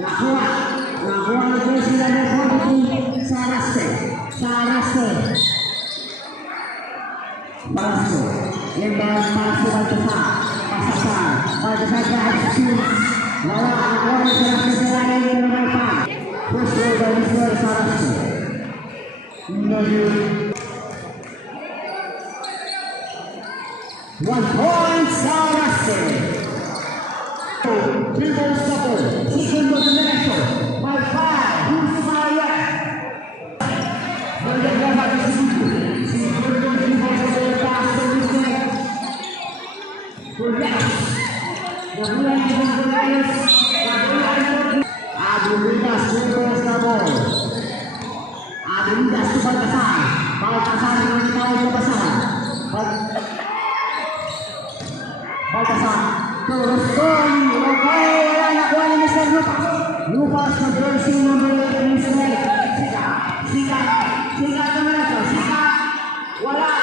La jersey number 43, Saraste. Balasto. Inbound pass to Baltasar. Baltasar drives to Lawan. Lawan Saraste selain nomor 4. Push over Mr. Saraste. One point Saraste. Dribble stopper. Second of the national. By 5. Who's Maya? Berjalan di situ. Si dribble stopper pass to Mr. Kurniawan. Berulai dengan Kurniawan. Aduridas dribble stopper. Aduridas ke Baltasar. Baltasar dengan tahu ke Baltasar. Baltasar terus gol. Nakuha ni Mr. Lucas na jersey number 8 Mr. Sikat naman ito. Sikat. Wala.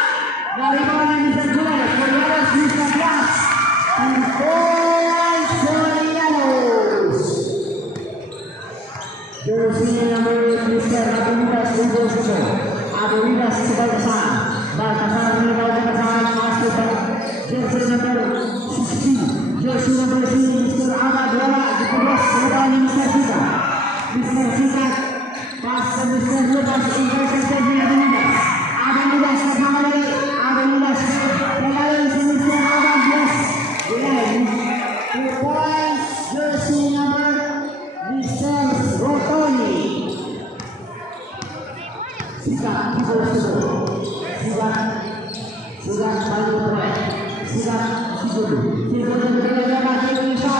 Naribaw ni Mr. Jules. Coriolis Mr. Glass. 2 points for Yellows. Jersey number 8 Mr. Aduridas Aduridas sa Baltasar. Baltasar naribaw ni Baltasar. Jersey number 16. Jersey number 3 Mr. Ahmad Wala. Dipulus naribaw ni Mr. Sikat. Mr. Sikat. Pass to Mr. Lucas. Intercepted ni Aduridas. Aduridas kasama lagi. Aduridas. Kailangan si Mr. Ahmad. Yes. 2 points. Jersey number Mr. Rotoni. Sikat. Dipulus. Sikat balik point. Sikat. Sikat berjalan ke Indonesia.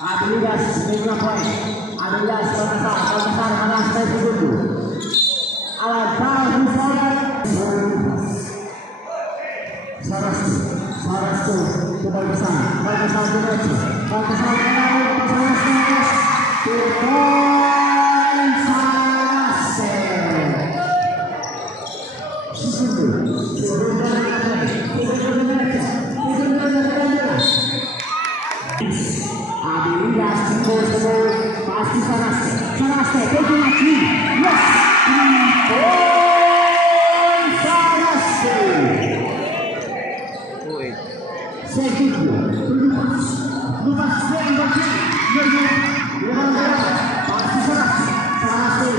Aduridas menerima poin. Aduridas Baltasar kalah sampai segundo. Alat foul Buffon. Saraste ke Baltasar. Baltasar ke Messi. Baltasar kembali ke Saraste. 2 points Saraste. Aduridas pasti Saraste taking a 3. Yes. 3 points Saraste. Segundo. Lucas yang berkiri. Pasti Saraste Saraste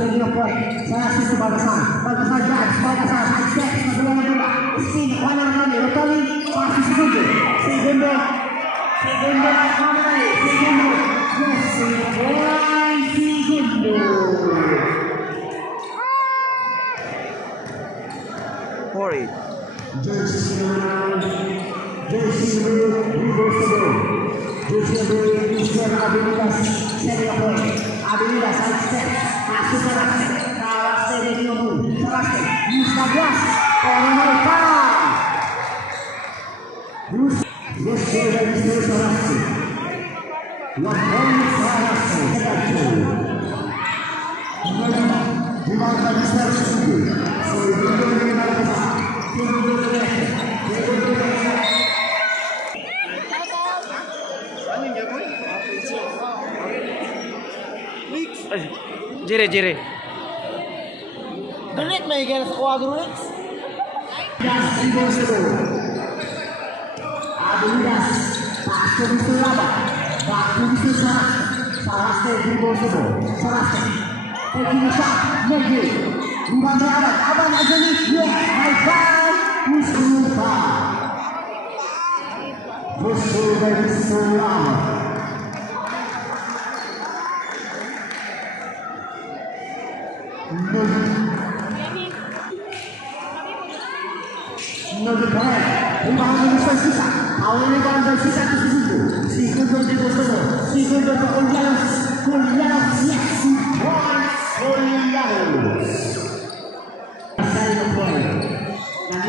taking a point. Saraste ke Baltasar. Baltasar drives. Baltasar high step. Sebelah bola. Spin. Kanan kami. Rotoli. Pasti segundo. Segundo. Yes. 3 points segundo. Hori. Jersey number Mr. Aduridas. Senior point. Aduridas high step. Masuk Saraste. Saraste dari nomor. Saraste. Mr. Glass. Corner foul. Yes, Mr. Saraste. Lapor Saraste. Di mana Mr. Suku. Jere. Ganit may kaya sa Quadrolix. Aduridas pass to Mr. Laba. Back to Mr. Saraste dribble Saraste taking a shot. Negri. Rebound to Aban Azali. Yes. High five. Mustafa. Push over Mr. Laba. Nugget point. Rebound to Mr. Sisa. Power rebound by Sisa to Suzuki. Segundo de Kosovo. Segundo to Coriolis. Yes. 2 points Coriolis. Side of play. Yang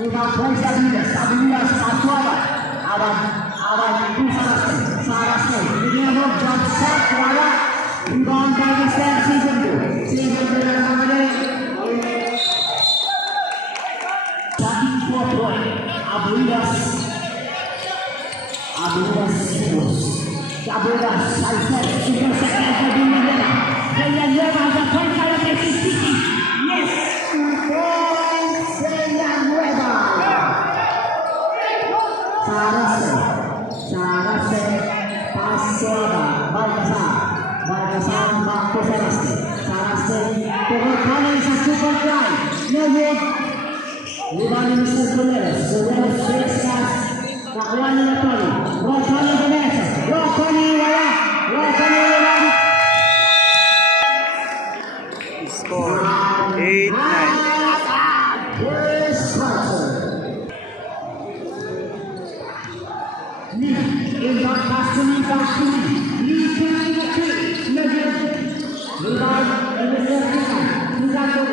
rebound points Aduridas. Aduridas satu Aban itu Saraste. Ini ada jump shot. Wala. Rebound by Mr. Segundo yang namanya Ramirez Cruz. Cabrera, Saizet, intercepted by Villanueva. Villanueva has a point out of Texas City. Yes, 2 points, Villanueva. Sarase, Pasoda, Baltasar, Marco Sarase, pengorbanan sa super drive. Nugget, Libanin Mr. Soleros Frescas, nakuha nila Tony. Rotoni Vanessa, Rotoni wala, Rotoni wala. Score 8-9. In the Destiny Factory, leading the team, Nugget, Liban, and the Serena, Lizato,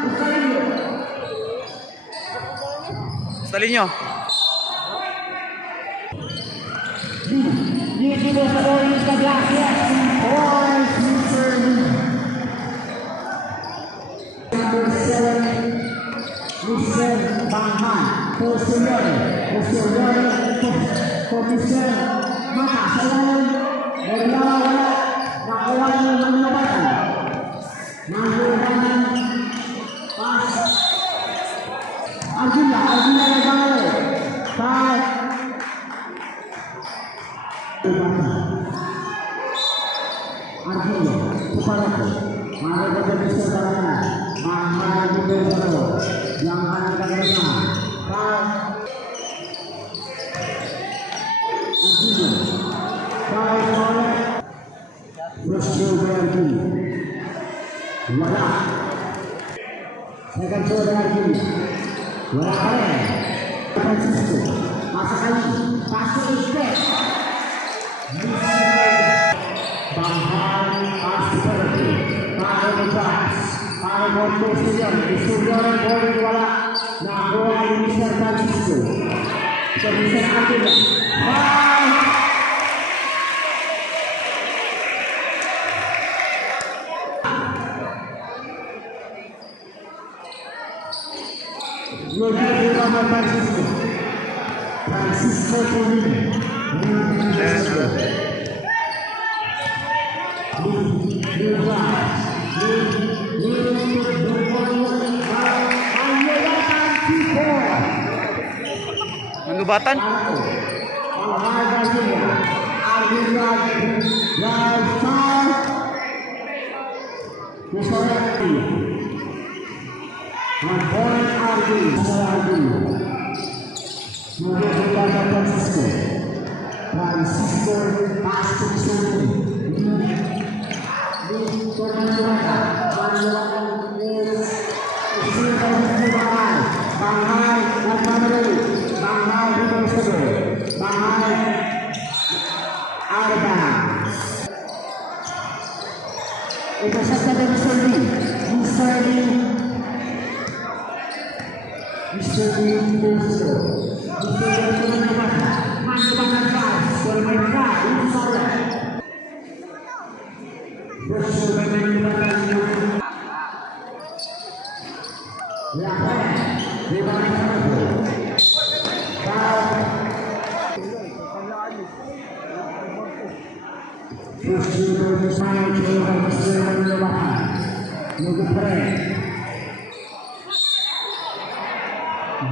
Bukayo. Stalinyo. Dito sa Boris Cagliares, Boris Mr. Number 7, Mr. Banghan, Mr. Komisar Mata Salam Berlawan Nakawan Manubatan Manubatan Pas Arjuna Nagawal Pas Arjuna Kuparaku Mara Bisa Barana Mahal Gubernur yang akan bersama Pas Second show lagi. Francisco. Masa kali. Pasuk istirahat. Banghan Asperati. Pakai Mubas. Pakai Moto Studion. Studion boleh wala. Nakuha ni Mr. Francisco. Mr. Aguila. Francisco Polini. Manubatan. Francisco Pastor Sony. Intercepted by Mr. Lee.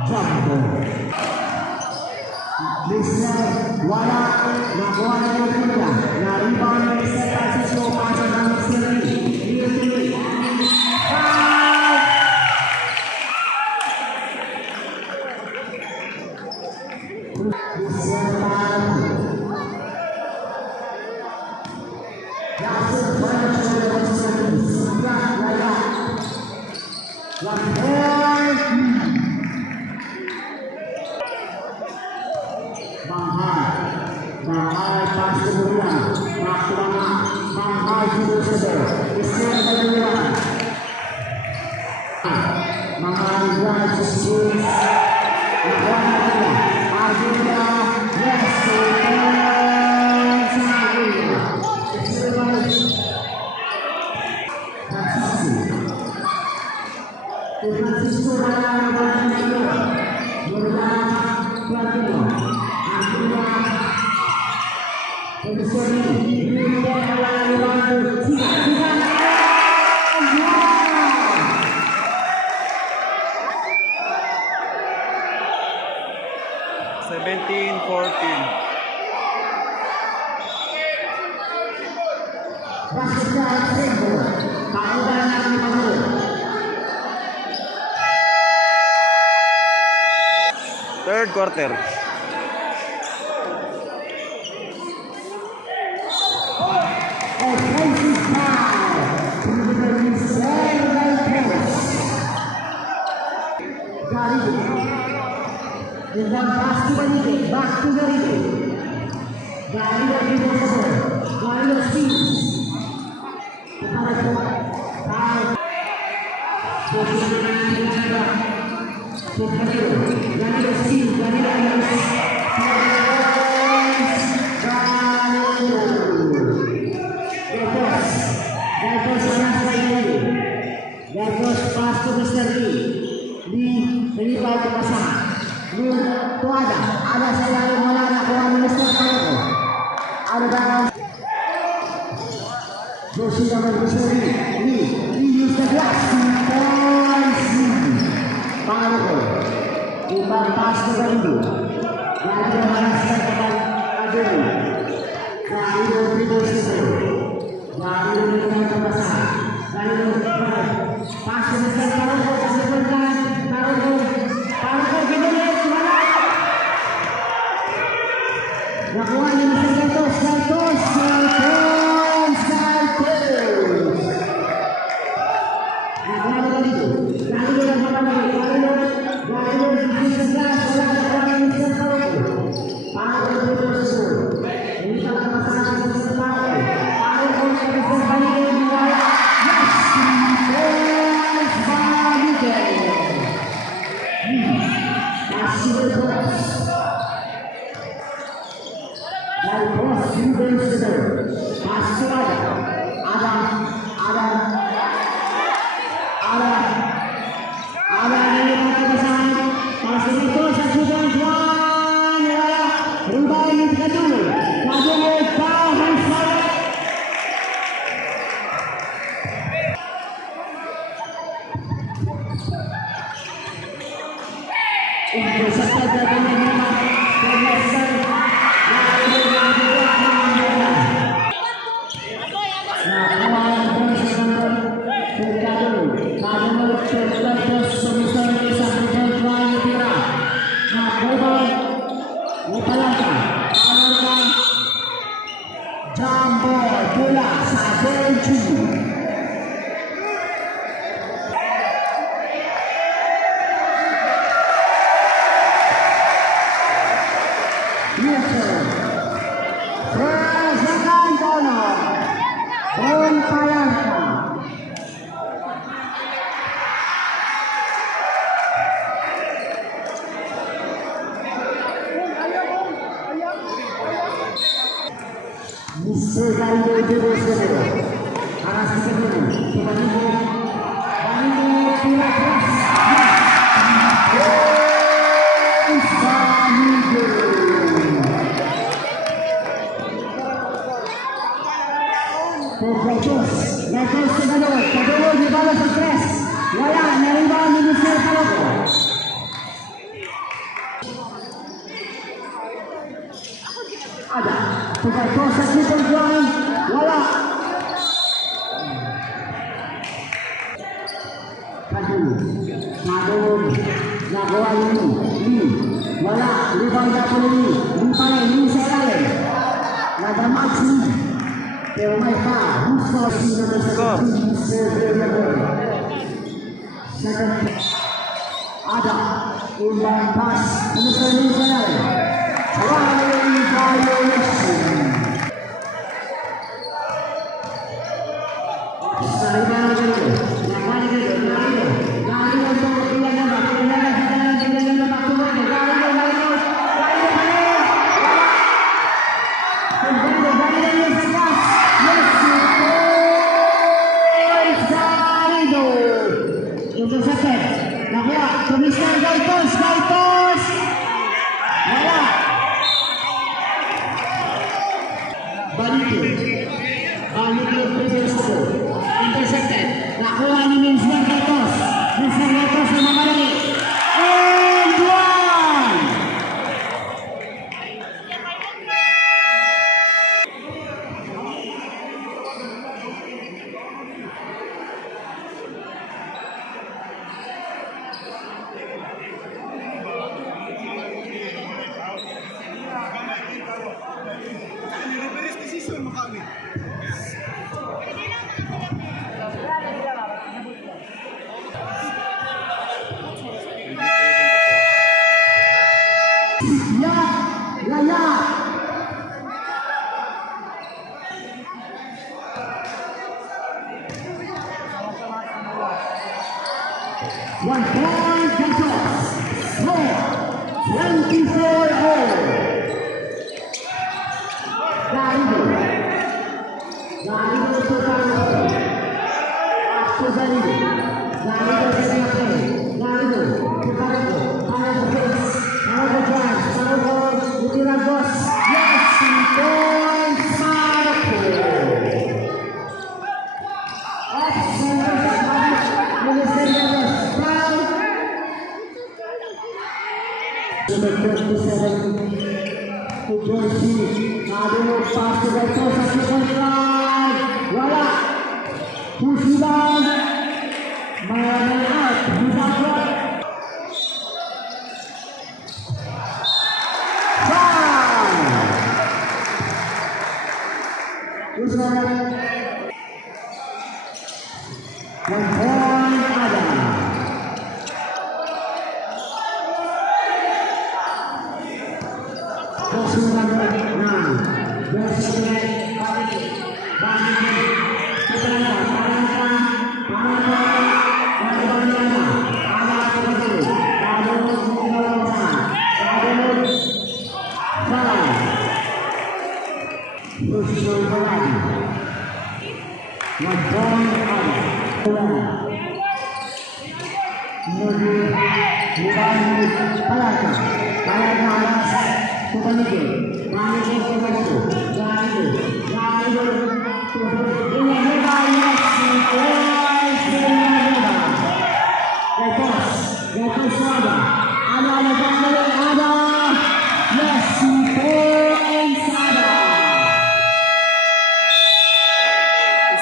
Jumbo. Listener, wala, nakuha na yung pula. Na-rebound na Mr. Francisco, pasa ng Mr. Lee. Francisco Seventeen, 14. Third quarter. Back to the lead. Galido di Bosobo. Galido speed. Gagos pas to Mr. Lee. Terlibat di pasangan. Itu ada saya yang mulai nakuha ni Mr. Pareco. Ada dalam Joshi naman Mr. Lee use the glass. Pareco. Ibang pass to Galido. Galido haraskan kepada Adeli. Galido di Bosobo. Galido dengan kepasangan. Galido pas to Mr. Pareco. Pareco gini. Nakuha ni Mr. Santos. Nakuha na dito. Galido na mapanagay. Galido na sebelas. Wala nakuha ni Mr. Pareco. Pareco dito sa sur. Hindi pa nakapasahan ni Mr. Pareco. Pareco na Mr. Pareco. Yes! Yes! Pareco! Masih berkeras. Dari bos Ruben Seder masih ada ini kebesaran masih itu satu tuan Ruben Seder lalu tahan salah untuk sekedar menerima kebesaran. Jambo bola Sabenci. Rasakan bola. Bonpayarka. Galido di Bosobo. Arah sebenarnya. Galido pula keras. Gagos Kadolo dibalas ang press. Wala, naribahan ni Mr. Pareco. Ada. Gagos sa triple drive. Wala. Kadolo. Nagawa ini. Wala. Rebound na po ini. Lumpay. Ini sa ilalim. Nagamat sini. Pero may pa. Gusto sino na sa second. Ada. Umbang pass. Ano sa ini sa ilalim. Rally violation. Nakuha, tumis na Gaitos. Wala. 1 point controls. Score 24-all. Garido tocando. After Garido setting up play. Garido to Parejo. Parejo face. Parejo drives. Parejo looking at Boss. Yes, 2 points. Marco. Number 27 to Joyce. Nado pass to Beto sa 2-point line. Wala. Push down. Mayaman out. Foul. Who's that? 1 point ada.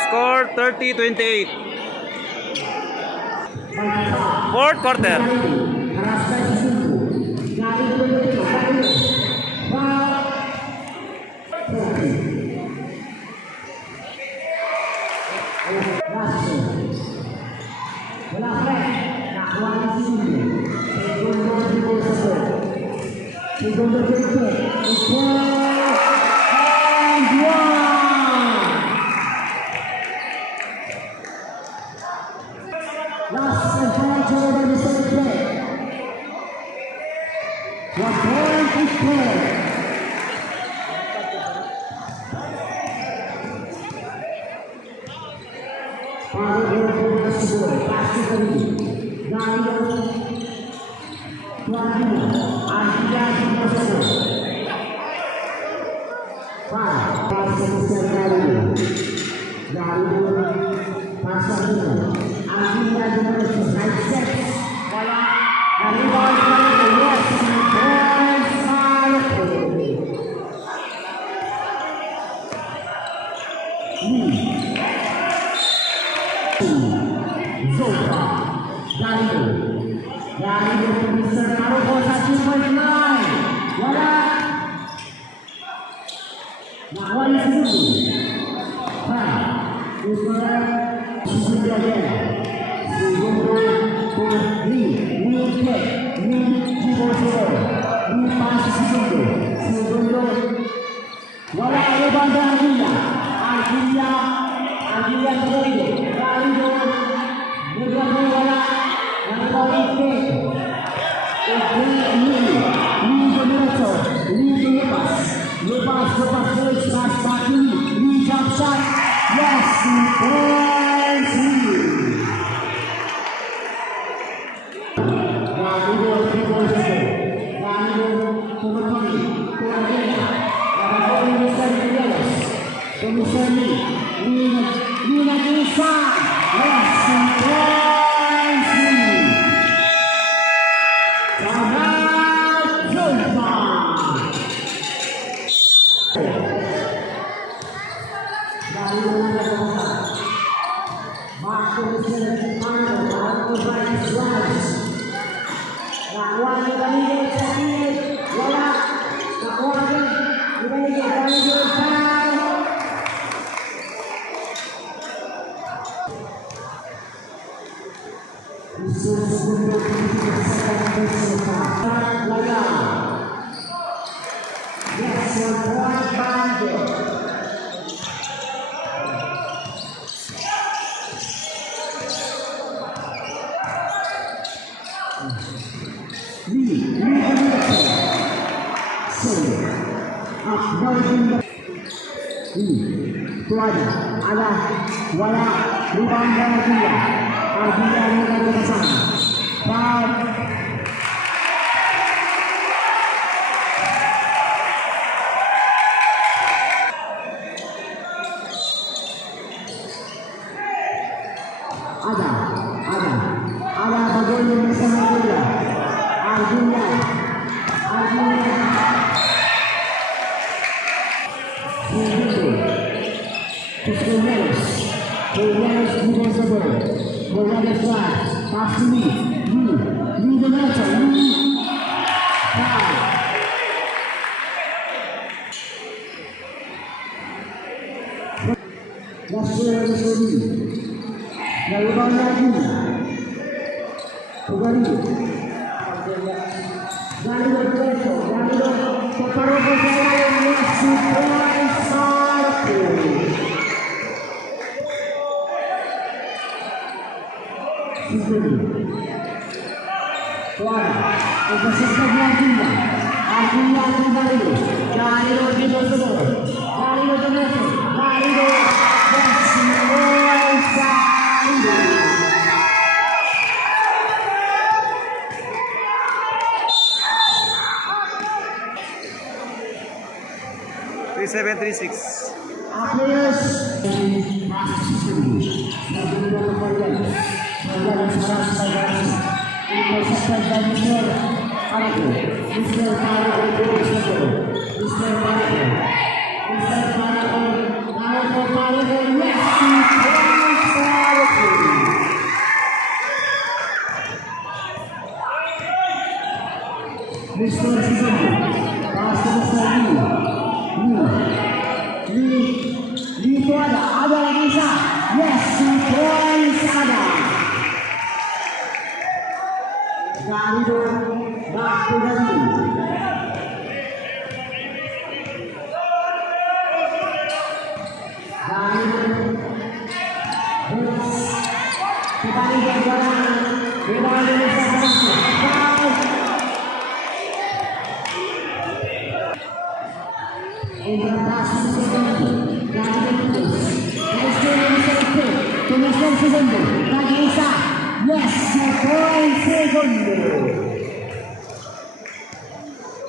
Score 30-28. Fourth quarter. Lee Anderson. So, upgrading itu ada wala rebound dari dia. Dia dengan besar. Foul. Ada bagian yang bersama dia. Arjuna. Julius Divosovo, Morales Flash, pass to Lee Donato, foul. Nasir Suri, Nalibang lagi, Pugari, Danilo Treso, separuh perjalanan masih poin satu. Tuan, persiskan Arjuna kembali. Danilo Divosovo, Danilo Donato, Danilo poin satu. 3736. Players Mr. Sisondo, pass to Mr. Lee itu ada yang bisa. Yes, 2 points ada. Danilo back to the lead. Kembali ke jalan. Kembali ke jalan. Interpretasi Sisondo. Sisondo, lagi Isa. Yes, 2 points Sisondo.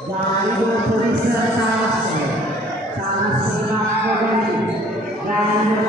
Danilo Polisi Salas Simak Kogani. Danilo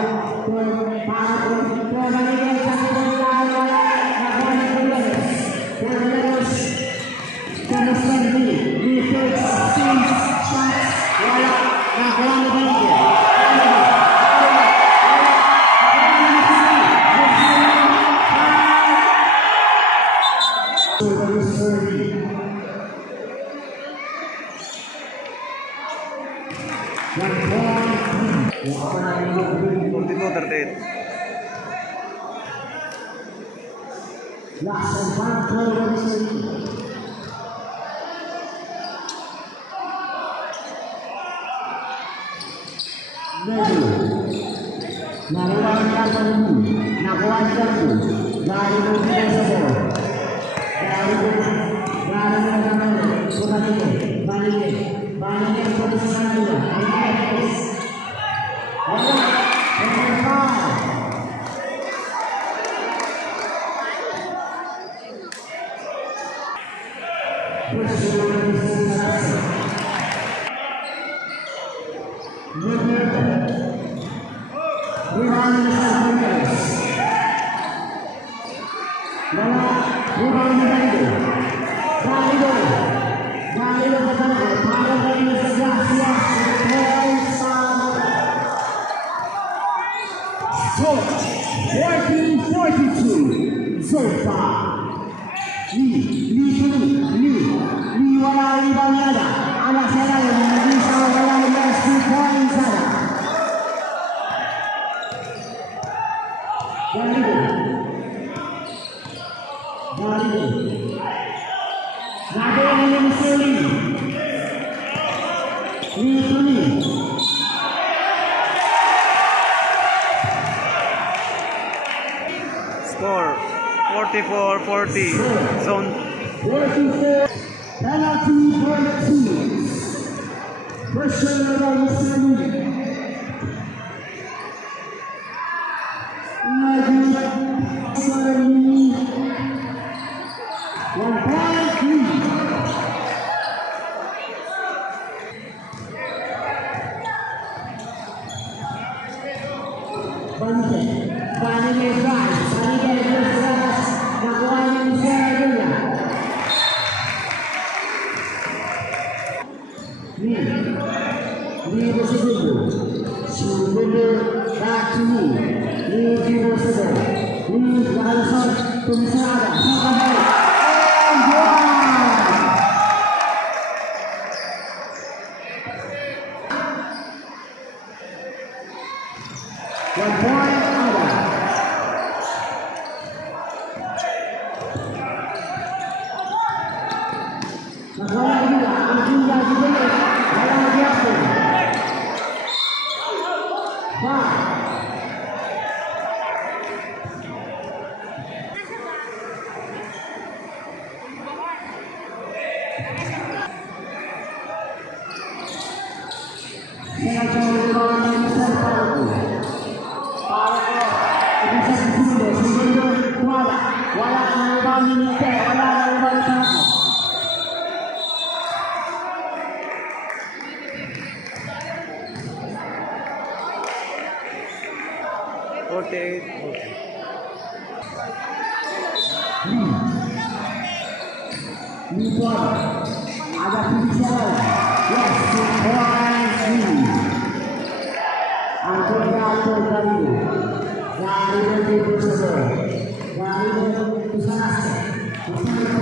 Score 44-40. Zone 44. Penalty for the teams. Pressure on the center. Ada pembicaraan. Yes, 2 points lead. Antonio dari Dewi Suso, dari Usanase, Usanase.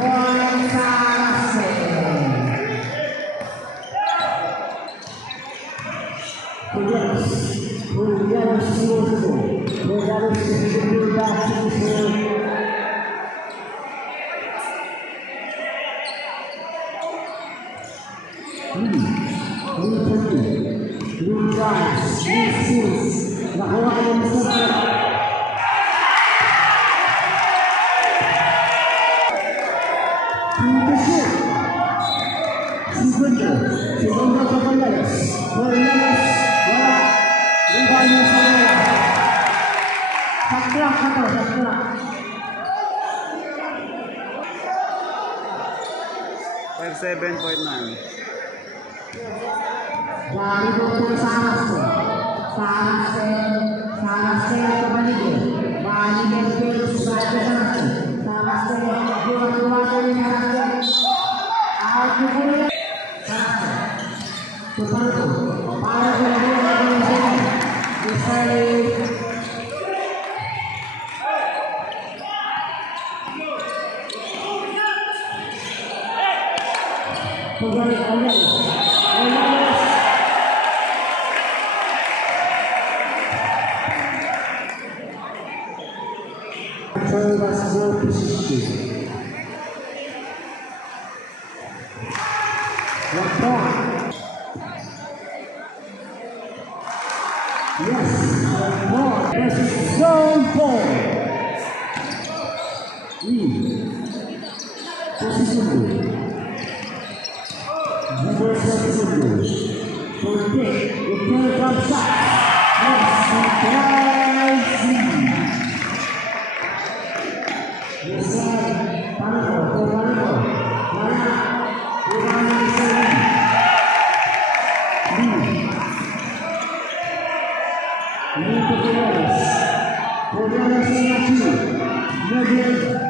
Kemudian Suso, dari Suso. Five 7.9. Dari Dr. Sarase kembali ke Sarase. Dua kali Sarase. Aku boleh Sarase. Separuh. Para pemain Kemudian